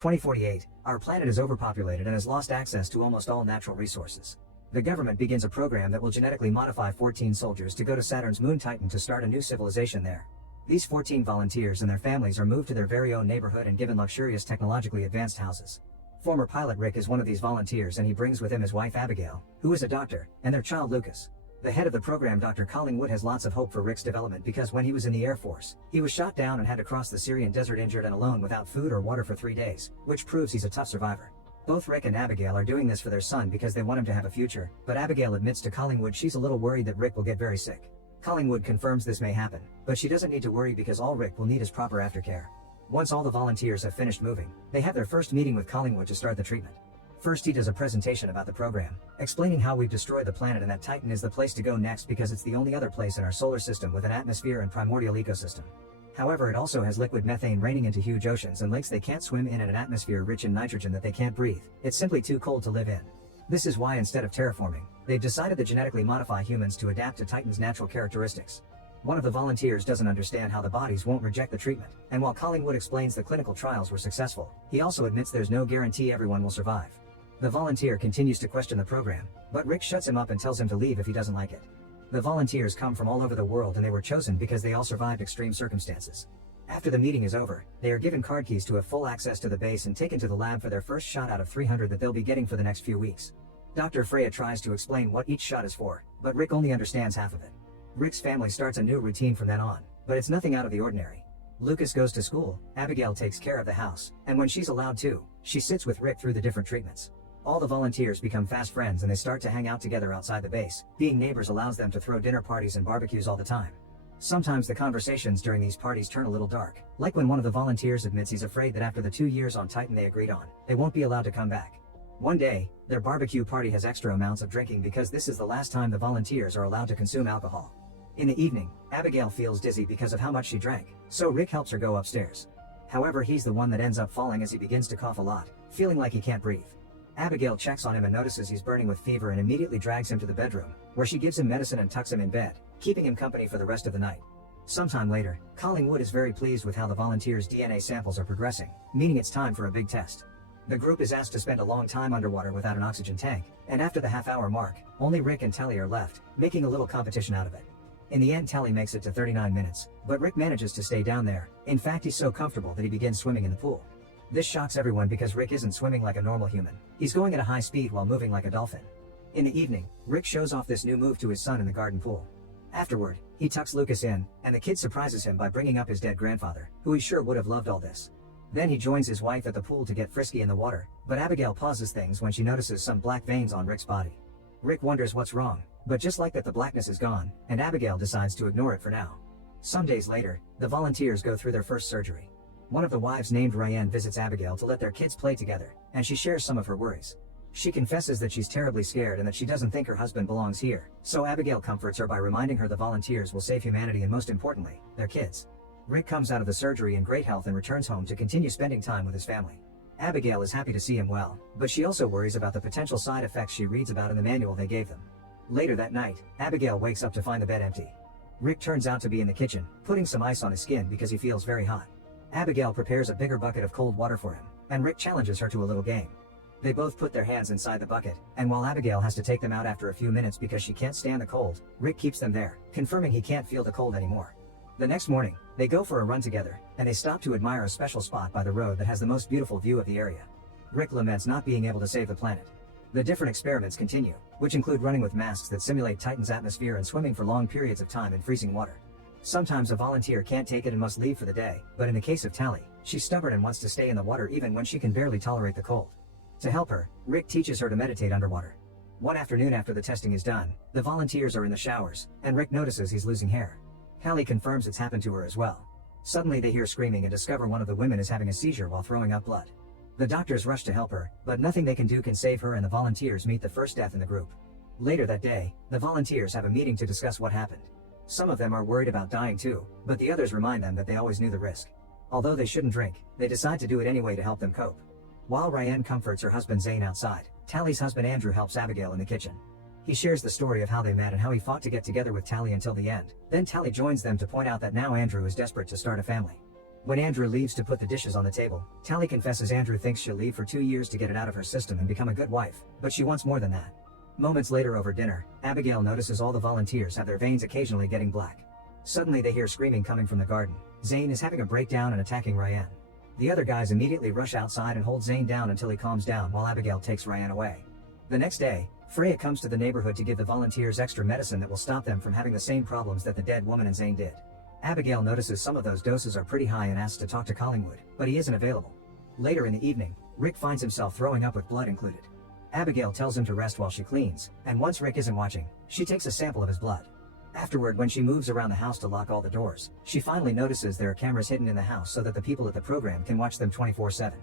2048, our planet is overpopulated and has lost access to almost all natural resources. The government begins a program that will genetically modify 14 soldiers to go to Saturn's moon Titan to start a new civilization there. These 14 volunteers and their families are moved to their very own neighborhood and given luxurious technologically advanced houses. Former pilot Rick is one of these volunteers, and he brings with him his wife Abigail, who is a doctor, and their child Lucas. The head of the program, Dr. Collingwood, has lots of hope for Rick's development because when he was in the Air Force, he was shot down and had to cross the Syrian desert injured and alone without food or water for 3 days, which proves he's a tough survivor. Both Rick and Abigail are doing this for their son because they want him to have a future, but Abigail admits to Collingwood she's a little worried that Rick will get very sick. Collingwood confirms this may happen, but she doesn't need to worry because all Rick will need is proper aftercare. Once all the volunteers have finished moving, they have their first meeting with Collingwood to start the treatment. First, he does a presentation about the program, explaining how we've destroyed the planet and that Titan is the place to go next because it's the only other place in our solar system with an atmosphere and primordial ecosystem. However, it also has liquid methane raining into huge oceans and lakes they can't swim in and an atmosphere rich in nitrogen that they can't breathe. It's simply too cold to live in. This is why instead of terraforming, they've decided to genetically modify humans to adapt to Titan's natural characteristics. One of the volunteers doesn't understand how the bodies won't reject the treatment, and while Collingwood explains the clinical trials were successful, he also admits there's no guarantee everyone will survive. The volunteer continues to question the program, but Rick shuts him up and tells him to leave if he doesn't like it. The volunteers come from all over the world and they were chosen because they all survived extreme circumstances. After the meeting is over, they are given card keys to have full access to the base and taken to the lab for their first shot out of 300 that they'll be getting for the next few weeks. Dr. Freya tries to explain what each shot is for, but Rick only understands half of it. Rick's family starts a new routine from then on, but it's nothing out of the ordinary. Lucas goes to school, Abigail takes care of the house, and when she's allowed to, she sits with Rick through the different treatments. All the volunteers become fast friends and they start to hang out together outside the base. Being neighbors allows them to throw dinner parties and barbecues all the time. Sometimes the conversations during these parties turn a little dark, like when one of the volunteers admits he's afraid that after the 2 years on Titan they agreed on, they won't be allowed to come back. One day, their barbecue party has extra amounts of drinking because this is the last time the volunteers are allowed to consume alcohol. In the evening, Abigail feels dizzy because of how much she drank, so Rick helps her go upstairs. However, he's the one that ends up falling as he begins to cough a lot, feeling like he can't breathe. Abigail checks on him and notices he's burning with fever and immediately drags him to the bedroom, where she gives him medicine and tucks him in bed, keeping him company for the rest of the night. Sometime later, Collingwood is very pleased with how the volunteers' DNA samples are progressing, meaning it's time for a big test. The group is asked to spend a long time underwater without an oxygen tank, and after the half-hour mark, only Rick and Tally are left, making a little competition out of it. In the end, Tally makes it to 39 minutes, but Rick manages to stay down there. In fact, he's so comfortable that he begins swimming in the pool. This shocks everyone because Rick isn't swimming like a normal human. He's going at a high speed while moving like a dolphin. In the evening, Rick shows off this new move to his son in the garden pool. Afterward, he tucks Lucas in, and the kid surprises him by bringing up his dead grandfather, who he sure would have loved all this. Then he joins his wife at the pool to get frisky in the water, but Abigail pauses things when she notices some black veins on Rick's body. Rick wonders what's wrong, but just like that the blackness is gone, and Abigail decides to ignore it for now. Some days later, the volunteers go through their first surgery. One of the wives named Ryan visits Abigail to let their kids play together, and she shares some of her worries. She confesses that she's terribly scared and that she doesn't think her husband belongs here, so Abigail comforts her by reminding her the volunteers will save humanity and most importantly, their kids. Rick comes out of the surgery in great health and returns home to continue spending time with his family. Abigail is happy to see him well, but she also worries about the potential side effects she reads about in the manual they gave them. Later that night, Abigail wakes up to find the bed empty. Rick turns out to be in the kitchen, putting some ice on his skin because he feels very hot. Abigail prepares a bigger bucket of cold water for him, and Rick challenges her to a little game. They both put their hands inside the bucket, and while Abigail has to take them out after a few minutes because she can't stand the cold, Rick keeps them there, confirming he can't feel the cold anymore. The next morning, they go for a run together, and they stop to admire a special spot by the road that has the most beautiful view of the area. Rick laments not being able to save the planet. The different experiments continue, which include running with masks that simulate Titan's atmosphere and swimming for long periods of time in freezing water. Sometimes a volunteer can't take it and must leave for the day, but in the case of Tally, she's stubborn and wants to stay in the water even when she can barely tolerate the cold. To help her, Rick teaches her to meditate underwater. One afternoon after the testing is done, the volunteers are in the showers, and Rick notices he's losing hair. Tally confirms it's happened to her as well. Suddenly they hear screaming and discover one of the women is having a seizure while throwing up blood. The doctors rush to help her, but nothing they can do can save her and the volunteers meet the first death in the group. Later that day, the volunteers have a meeting to discuss what happened. Some of them are worried about dying too, but the others remind them that they always knew the risk. Although they shouldn't drink, they decide to do it anyway to help them cope. While Ryan comforts her husband Zane outside, Tally's husband Andrew helps Abigail in the kitchen. He shares the story of how they met and how he fought to get together with Tally until the end. Then Tally joins them to point out that now Andrew is desperate to start a family. When Andrew leaves to put the dishes on the table, Tally confesses Andrew thinks she'll leave for 2 years to get it out of her system and become a good wife, but she wants more than that. Moments later over dinner, Abigail notices all the volunteers have their veins occasionally getting black. Suddenly they hear screaming coming from the garden. Zane is having a breakdown and attacking Ryan. The other guys immediately rush outside and hold Zane down until he calms down while Abigail takes Ryan away. The next day, Freya comes to the neighborhood to give the volunteers extra medicine that will stop them from having the same problems that the dead woman and Zane did. Abigail notices some of those doses are pretty high and asks to talk to Collingwood, but he isn't available. Later in the evening, Rick finds himself throwing up with blood included. Abigail tells him to rest while she cleans, and once Rick isn't watching, she takes a sample of his blood. Afterward, when she moves around the house to lock all the doors, she finally notices there are cameras hidden in the house so that the people at the program can watch them 24/7.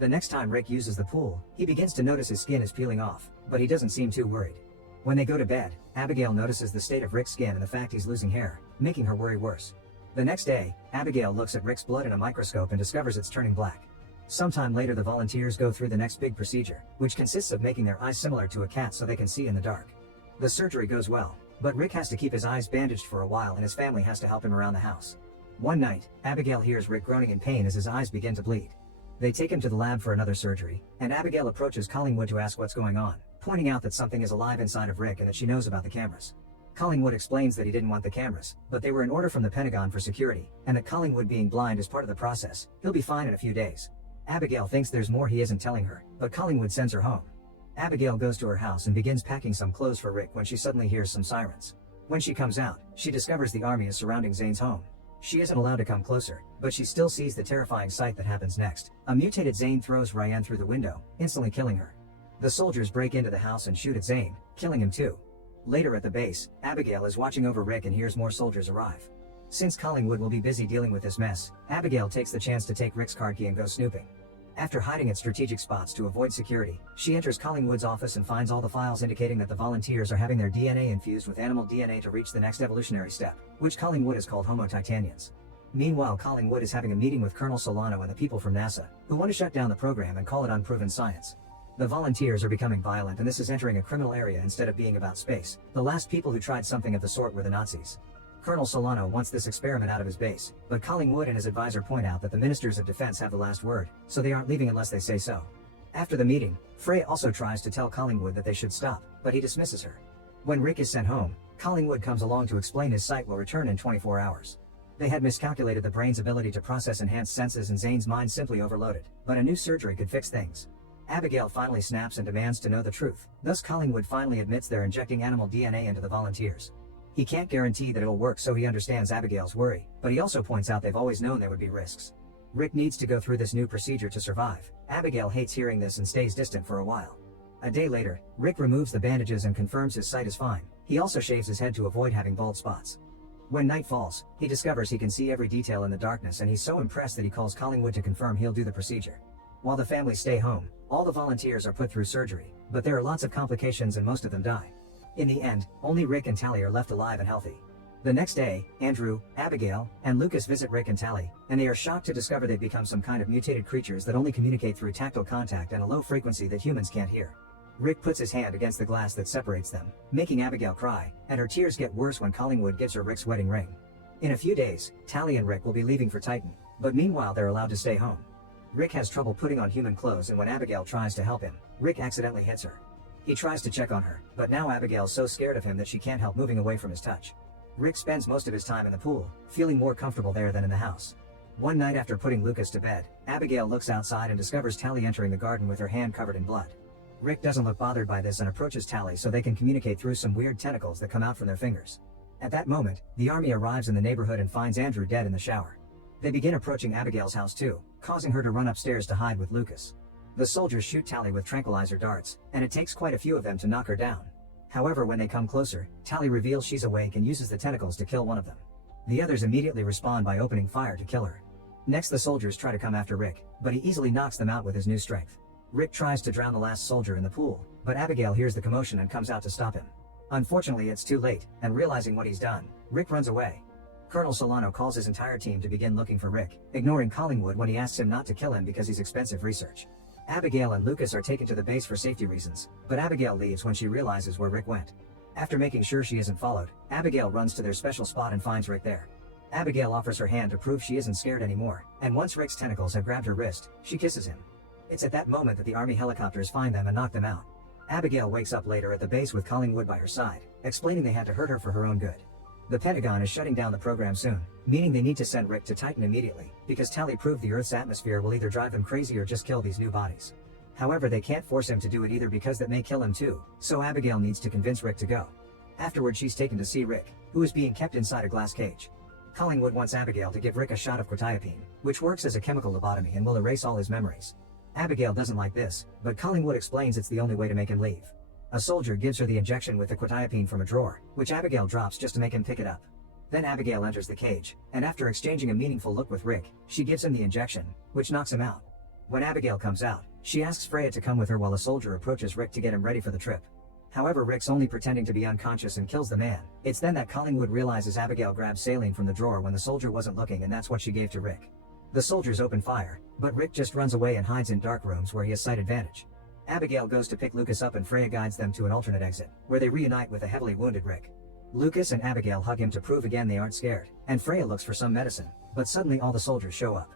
The next time Rick uses the pool, he begins to notice his skin is peeling off, but he doesn't seem too worried. When they go to bed, Abigail notices the state of Rick's skin and the fact he's losing hair, making her worry worse. The next day, Abigail looks at Rick's blood in a microscope and discovers it's turning black. Sometime later the volunteers go through the next big procedure, which consists of making their eyes similar to a cat so they can see in the dark. The surgery goes well, but Rick has to keep his eyes bandaged for a while and his family has to help him around the house. One night, Abigail hears Rick groaning in pain as his eyes begin to bleed. They take him to the lab for another surgery, and Abigail approaches Collingwood to ask what's going on, pointing out that something is alive inside of Rick and that she knows about the cameras. Collingwood explains that he didn't want the cameras, but they were an order from the Pentagon for security, and that Collingwood being blind is part of the process. He'll be fine in a few days. Abigail thinks there's more he isn't telling her, but Collingwood sends her home. Abigail goes to her house and begins packing some clothes for Rick when she suddenly hears some sirens. When she comes out, she discovers the army is surrounding Zane's home. She isn't allowed to come closer, but she still sees the terrifying sight that happens next. A mutated Zane throws Ryan through the window, instantly killing her. The soldiers break into the house and shoot at Zane, killing him too. Later at the base, Abigail is watching over Rick and hears more soldiers arrive. Since Collingwood will be busy dealing with this mess, Abigail takes the chance to take Rick's card key and go snooping. After hiding at strategic spots to avoid security, she enters Collingwood's office and finds all the files indicating that the volunteers are having their DNA infused with animal DNA to reach the next evolutionary step, which Collingwood has called Homo titanians. Meanwhile, Collingwood is having a meeting with Colonel Solano and the people from NASA, who want to shut down the program and call it unproven science. The volunteers are becoming violent and this is entering a criminal area instead of being about space. The last people who tried something of the sort were the Nazis. Colonel Solano wants this experiment out of his base, but Collingwood and his advisor point out that the ministers of defense have the last word, so they aren't leaving unless they say so. After the meeting, Freya also tries to tell Collingwood that they should stop, but he dismisses her. When Rick is sent home, Collingwood comes along to explain his sight will return in 24 hours. They had miscalculated the brain's ability to process enhanced senses and Zane's mind simply overloaded, but a new surgery could fix things. Abigail finally snaps and demands to know the truth, thus Collingwood finally admits they're injecting animal DNA into the volunteers. He can't guarantee that it'll work, so he understands Abigail's worry, but he also points out they've always known there would be risks. Rick needs to go through this new procedure to survive. Abigail hates hearing this and stays distant for a while. A day later, Rick removes the bandages and confirms his sight is fine. He also shaves his head to avoid having bald spots. When night falls, he discovers he can see every detail in the darkness and he's so impressed that he calls Collingwood to confirm he'll do the procedure. While the family stay home, all the volunteers are put through surgery, but there are lots of complications and most of them die. In the end, only Rick and Tally are left alive and healthy. The next day, Andrew, Abigail, and Lucas visit Rick and Tally, and they are shocked to discover they've become some kind of mutated creatures that only communicate through tactile contact and a low frequency that humans can't hear. Rick puts his hand against the glass that separates them, making Abigail cry, and her tears get worse when Collingwood gives her Rick's wedding ring. In a few days, Tally and Rick will be leaving for Titan, but meanwhile they're allowed to stay home. Rick has trouble putting on human clothes, and when Abigail tries to help him, Rick accidentally hits her. He tries to check on her, but now Abigail's so scared of him that she can't help moving away from his touch. Rick spends most of his time in the pool, feeling more comfortable there than in the house. One night after putting Lucas to bed, Abigail looks outside and discovers Tally entering the garden with her hand covered in blood. Rick doesn't look bothered by this and approaches Tally so they can communicate through some weird tentacles that come out from their fingers. At that moment, the army arrives in the neighborhood and finds Andrew dead in the shower. They begin approaching Abigail's house too, causing her to run upstairs to hide with Lucas. The soldiers shoot Tally with tranquilizer darts, and it takes quite a few of them to knock her down. However, when they come closer, Tally reveals she's awake and uses the tentacles to kill one of them. The others immediately respond by opening fire to kill her. Next, the soldiers try to come after Rick, but he easily knocks them out with his new strength. Rick tries to drown the last soldier in the pool, but Abigail hears the commotion and comes out to stop him. Unfortunately, it's too late, and realizing what he's done, Rick runs away. Colonel Solano calls his entire team to begin looking for Rick, ignoring Collingwood when he asks him not to kill him because he's expensive research. Abigail and Lucas are taken to the base for safety reasons, but Abigail leaves when she realizes where Rick went. After making sure she isn't followed, Abigail runs to their special spot and finds Rick there. Abigail offers her hand to prove she isn't scared anymore, and once Rick's tentacles have grabbed her wrist, she kisses him. It's at that moment that the army helicopters find them and knock them out. Abigail wakes up later at the base with Collingwood by her side, explaining they had to hurt her for her own good. The Pentagon is shutting down the program soon, meaning they need to send Rick to Titan immediately, because Tally proved the Earth's atmosphere will either drive him crazy or just kill these new bodies. However, they can't force him to do it either because that may kill him too, so Abigail needs to convince Rick to go. Afterward, she's taken to see Rick, who is being kept inside a glass cage. Collingwood wants Abigail to give Rick a shot of quetiapine, which works as a chemical lobotomy and will erase all his memories. Abigail doesn't like this, but Collingwood explains it's the only way to make him leave. A soldier gives her the injection with the quetiapine from a drawer, which Abigail drops just to make him pick it up. Then Abigail enters the cage, and after exchanging a meaningful look with Rick, she gives him the injection, which knocks him out. When Abigail comes out, she asks Freya to come with her while a soldier approaches Rick to get him ready for the trip. However, Rick's only pretending to be unconscious and kills the man. It's then that Collingwood realizes Abigail grabbed saline from the drawer when the soldier wasn't looking, and that's what she gave to Rick. The soldiers open fire, but Rick just runs away and hides in dark rooms where he has sight advantage. Abigail goes to pick Lucas up and Freya guides them to an alternate exit, where they reunite with a heavily wounded Rick. Lucas and Abigail hug him to prove again they aren't scared, and Freya looks for some medicine, but suddenly all the soldiers show up.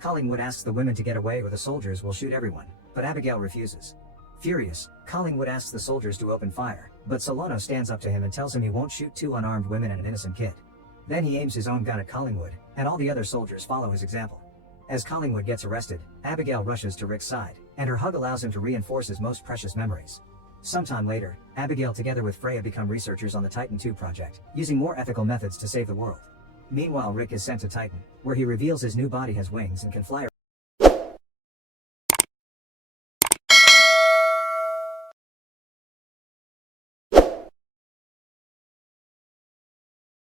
Collingwood asks the women to get away or the soldiers will shoot everyone, but Abigail refuses. Furious, Collingwood asks the soldiers to open fire, but Solano stands up to him and tells him he won't shoot two unarmed women and an innocent kid. Then he aims his own gun at Collingwood, and all the other soldiers follow his example. As Collingwood gets arrested, Abigail rushes to Rick's side, and her hug allows him to reinforce his most precious memories. Sometime later, Abigail together with Freya become researchers on the Titan II project, using more ethical methods to save the world. Meanwhile, Rick is sent to Titan, where he reveals his new body has wings and can fly